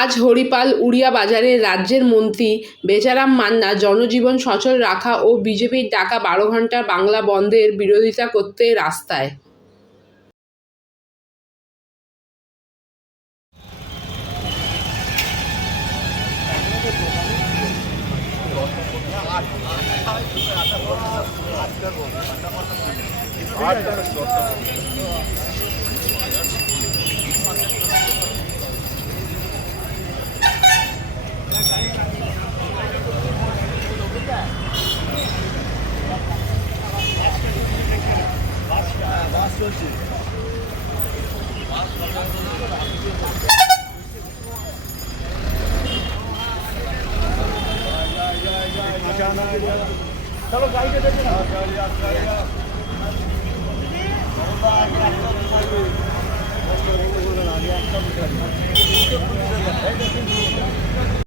আজ হরিপাল উড়িয়া বাজারে রাজ্যের মন্ত্রী বেচারাম মান্না জনজীবন সচল রাখা ও বিজেপির ডাকা বারো ঘণ্টার বাংলা বন্ধের বিরোধিতা করতে রাস্তায়। চলো গাড়িটা দেখে না গাড়ি আসলে আমি একটা